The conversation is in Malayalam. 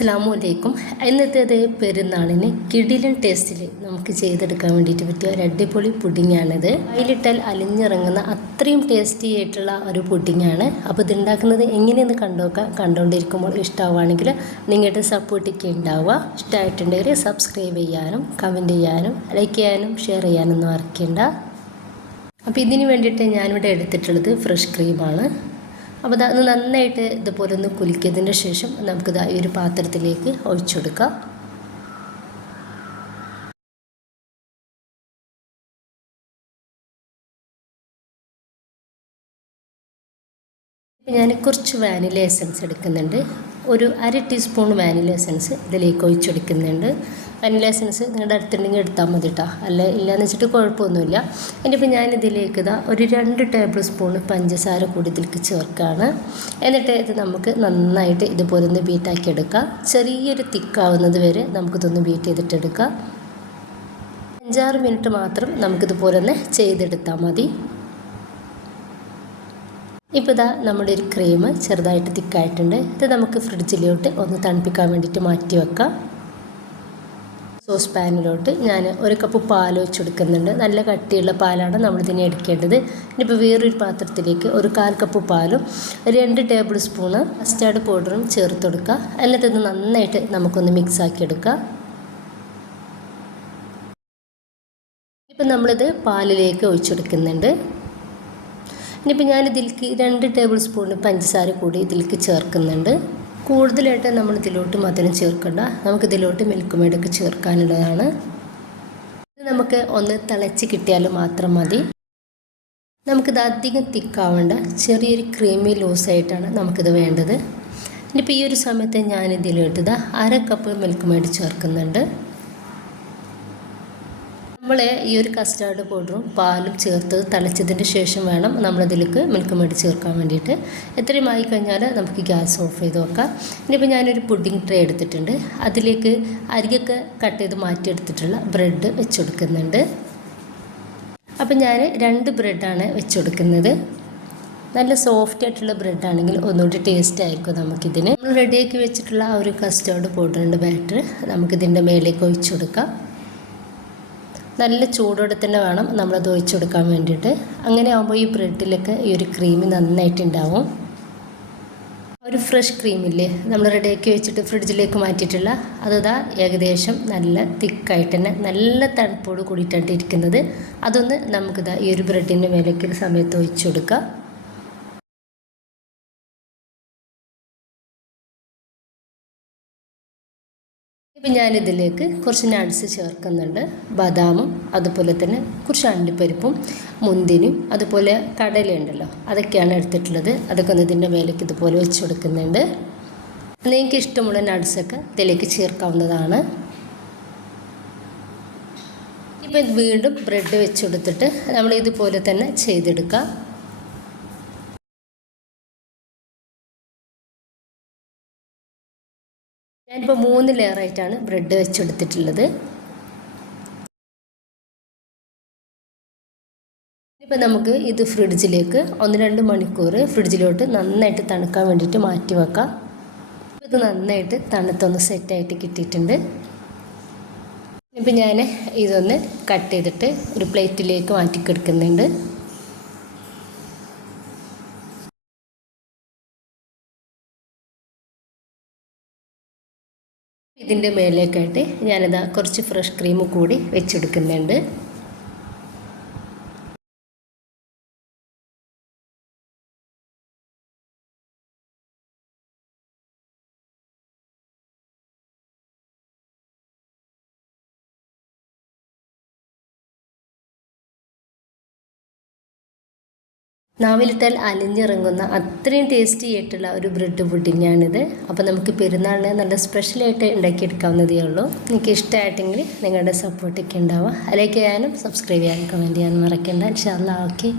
അസ്സലാമലൈക്കും. ഇന്നത്തേത് പെരുന്നാളിന് കിടിലൻ ടേസ്റ്റിൽ നമുക്ക് ചെയ്തെടുക്കാൻ വേണ്ടിയിട്ട് പറ്റിയ ഒരു അടിപൊളി പുഡിങ്ങാണിത്. അതിലിട്ടാൽ അലിഞ്ഞിറങ്ങുന്ന അത്രയും ടേസ്റ്റി ആയിട്ടുള്ള ഒരു പുഡിങ്ങാണ്. അപ്പോൾ ഇതുണ്ടാക്കുന്നത് എങ്ങനെയെന്ന് കണ്ടുകൊണ്ടിരിക്കുമ്പോൾ ഇഷ്ടമാവുകയാണെങ്കിൽ നിങ്ങളുടെ സപ്പോർട്ടൊക്കെ ഉണ്ടാവുക. ഇഷ്ടമായിട്ടുണ്ടെങ്കിൽ സബ്സ്ക്രൈബ് ചെയ്യാനും കമൻറ്റ് ചെയ്യാനും ലൈക്ക് ചെയ്യാനും ഷെയർ ചെയ്യാനൊന്നും മറക്കേണ്ട. അപ്പോൾ ഇതിന് വേണ്ടിയിട്ട് ഞാനിവിടെ എടുത്തിട്ടുള്ളത് ഫ്രഷ് ക്രീമാണ്. അപ്പോൾ അത് നന്നായിട്ട് ഇതുപോലെ ഒന്ന് കുലുക്കിയതിൻ്റെ ശേഷം നമുക്കിത് ഈ ഒരു പാത്രത്തിലേക്ക് ഒഴിച്ചെടുക്കാം. ഞാൻ കുറച്ച് വാനില എസൻസ് എടുക്കുന്നുണ്ട്. ഒരു 1/2 ടീസ്പൂൺ വാനില എസൻസ് ഇതിലേക്ക് ഒഴിച്ചെടുക്കുന്നുണ്ട്. വാനില എസൻസ് നിങ്ങളുടെ അടുത്തുണ്ടെങ്കിൽ എടുത്താൽ മതി കേട്ടോ, അല്ല ഇല്ലയെന്ന് വെച്ചിട്ട് കുഴപ്പമൊന്നുമില്ല. ഇനിയിപ്പോൾ ഞാനിതിലേക്ക് ഒരു 2 ടേബിൾ സ്പൂൺ പഞ്ചസാര കൂടി ഇതിലേക്ക് ചേർക്കുകയാണ്. എന്നിട്ട് ഇത് നമുക്ക് നന്നായിട്ട് ഇതുപോലെ ഒന്ന് ബീറ്റാക്കി എടുക്കാം. ചെറിയൊരു തിക്കാവുന്നത് വരെ നമുക്കിതൊന്ന് ബീറ്റ് ചെയ്തിട്ടെടുക്കാം. 5-6 മിനിറ്റ് മാത്രം നമുക്കിതുപോലെ ഒന്ന് ചെയ്തെടുത്താൽ മതി. ഇപ്പോൾ ഇതാ നമ്മുടെ ഒരു ക്രീം ചെറുതായിട്ട് തിക്കായിട്ടുണ്ട്. ഇത് നമുക്ക് ഫ്രിഡ്ജിലോട്ട് ഒന്ന് തണുപ്പിക്കാൻ വേണ്ടിയിട്ട് മാറ്റി വെക്കാം. സോസ് പാനിലോട്ട് ഞാൻ 1 കപ്പ് പാൽ ഒഴിച്ചെടുക്കുന്നുണ്ട്. നല്ല കട്ടിയുള്ള പാലാണ് നമ്മളിതിനെ എടുക്കേണ്ടത്. ഇനിയിപ്പോൾ വേറൊരു പാത്രത്തിലേക്ക് ഒരു 1/4 കപ്പ് പാലും 2 ടേബിൾ സ്പൂണ് കസ്റ്റാർഡ് പൗഡറും ചേർത്ത് കൊടുക്കുക. എന്നിട്ട് ഇത് നന്നായിട്ട് നമുക്കൊന്ന് മിക്സാക്കി എടുക്കാം. ഇപ്പം നമ്മളിത് പാലിലേക്ക് ഒഴിച്ചെടുക്കുന്നുണ്ട്. ഇനിയിപ്പോൾ ഞാനിതിലേക്ക് 2 ടേബിൾ സ്പൂൺ പഞ്ചസാര കൂടി ഇതിലേക്ക് ചേർക്കുന്നുണ്ട്. കൂടുതലായിട്ട് നമ്മൾ ഇതിലോട്ട് മധുരം ചേർക്കണ്ട, നമുക്കിതിലോട്ട് മിൽക്ക് മെയ്ഡൊക്കെ ചേർക്കാനുള്ളതാണ്. ഇത് നമുക്ക് ഒന്ന് തിളച്ച് കിട്ടിയാൽ മാത്രം മതി. നമുക്കിത് അധികം തിക്കാവേണ്ട, ചെറിയൊരു ക്രീമി ലൂസായിട്ടാണ് നമുക്കിത് വേണ്ടത്. ഇനിയിപ്പോൾ ഈ ഒരു സമയത്ത് ഞാനിതിലോട്ട് 1/2 കപ്പ് മിൽക്ക് മെയ്ഡ് ചേർക്കുന്നുണ്ട്. നമ്മൾ ഈ ഒരു കസ്റ്റാർഡ് പൗഡറും പാലും ചേർത്ത് തിളച്ചതിന് ശേഷം വേണം നമ്മളിതിലേക്ക് മിൽക്ക് മെയ്ഡ് ചേർക്കാൻ വേണ്ടിയിട്ട്. എത്രയും ആയി കഴിഞ്ഞാൽ നമുക്ക് ഗ്യാസ് ഓഫ് ചെയ്ത് വെക്കാം. ഇനിയിപ്പോൾ ഞാനൊരു പുഡിംഗ് ട്രേ എടുത്തിട്ടുണ്ട്. അതിലേക്ക് അരികൊക്കെ കട്ട് ചെയ്ത് മാറ്റിയെടുത്തിട്ടുള്ള ബ്രെഡ് വെച്ചുകൊടുക്കുന്നുണ്ട്. അപ്പം ഞാൻ 2 ബ്രെഡാണ് വെച്ചുകൊടുക്കുന്നത്. നല്ല സോഫ്റ്റ് ആയിട്ടുള്ള ബ്രെഡാണെങ്കിൽ ഒന്നുകൂടി ടേസ്റ്റ് ആയിരിക്കും നമുക്കിതിന്. നമ്മൾ റെഡിയാക്കി വെച്ചിട്ടുള്ള ആ ഒരു കസ്റ്റാർഡ് പൗഡറിൻ്റെ ബാറ്റർ നമുക്കിതിൻ്റെ മേലേക്ക് ഒഴിച്ചു കൊടുക്കാം. നല്ല ചൂടോടെ തന്നെ വേണം നമ്മളത് ഒഴിച്ചു കൊടുക്കാൻ വേണ്ടിയിട്ട്. അങ്ങനെ ആകുമ്പോൾ ഈ ബ്രെഡിലൊക്കെ ഈ ഒരു ക്രീം നന്നായിട്ടുണ്ടാവും. ഒരു ഫ്രഷ് ക്രീമില്ലേ നമ്മൾ റെഡിയാക്കി വെച്ചിട്ട് ഫ്രിഡ്ജിലേക്ക് മാറ്റിയിട്ടുള്ള അതാ ഏകദേശം നല്ല തിക്കായിട്ട് തന്നെ നല്ല തണുപ്പോട് കൂടിയിട്ടാണ് ഇരിക്കുന്നത്. അതൊന്ന് നമുക്കിതാ ഈ ഒരു ബ്രെഡിൻ്റെ മേലേക്ക് സമയത്ത് ഒഴിച്ചു കൊടുക്കാം. ഇപ്പം ഞാനിതിലേക്ക് കുറച്ച് നട്ട്സ് ചേർക്കുന്നുണ്ട്. ബദാമും അതുപോലെ തന്നെ കുറച്ച് അണ്ടിപ്പരിപ്പും മുന്തിരിയും അതുപോലെ കടലയുണ്ടല്ലോ അതൊക്കെയാണ് എടുത്തിട്ടുള്ളത്. അതൊക്കെ ഒന്ന് ഇതിൻ്റെ മേലേക്ക് ഇതുപോലെ വെച്ച് കൊടുക്കുന്നുണ്ട്. നിങ്ങൾക്ക് ഇഷ്ടമുള്ള നട്ട്സൊക്കെ ഇതിലേക്ക് ചേർക്കാവുന്നതാണ്. ഇപ്പം വീണ്ടും ബ്രെഡ് വെച്ച് കൊടുത്തിട്ട് നമ്മൾ ഇതുപോലെ തന്നെ ചെയ്തെടുക്കാം. ഞാനിപ്പോൾ 3 ലെയറായിട്ടാണ് ബ്രെഡ് വെച്ചെടുത്തിട്ടുള്ളത്. ഇപ്പോൾ നമുക്ക് ഇത് ഫ്രിഡ്ജിലേക്ക് 1-2 മണിക്കൂർ ഫ്രിഡ്ജിലോട്ട് നന്നായിട്ട് തണുക്കാൻ വേണ്ടിയിട്ട് മാറ്റി വെക്കാം. ഇത് നന്നായിട്ട് തണുത്തൊന്ന് സെറ്റായിട്ട് കിട്ടിയിട്ടുണ്ട്. ഇപ്പോൾ ഞാൻ ഇതൊന്ന് കട്ട് ചെയ്തിട്ട് ഒരു പ്ലേറ്റിലേക്ക് മാറ്റിക്കെടുക്കുന്നുണ്ട്. ഇതിൻ്റെ മേലേക്കായിട്ട് ഞാനിതാ കുറച്ച് ഫ്രഷ് ക്രീം കൂടി വെച്ചെടുക്കുന്നുണ്ട്. നാവിലിട്ടാൽ അലിഞ്ഞിറങ്ങുന്ന അത്രയും ടേസ്റ്റി ആയിട്ടുള്ള ഒരു ബ്രെഡ് പുഡിങ്ങാണിത്. അപ്പോൾ നമുക്ക് പെരുന്നാളിന് നല്ല സ്പെഷ്യലായിട്ട് ഉണ്ടാക്കിയെടുക്കാവുന്നതേ ഉള്ളൂ. എനിക്ക് ഇഷ്ടമായിട്ടെങ്കിൽ നിങ്ങളുടെ സപ്പോർട്ടൊക്കെ ഉണ്ടാവുക. ലൈക്ക് ചെയ്യാനും സബ്സ്ക്രൈബ് ചെയ്യാനും കമൻറ്റ് ചെയ്യാനും മറക്കണ്ട. ഇൻഷാ അല്ലാഹ്. ഓക്കെ.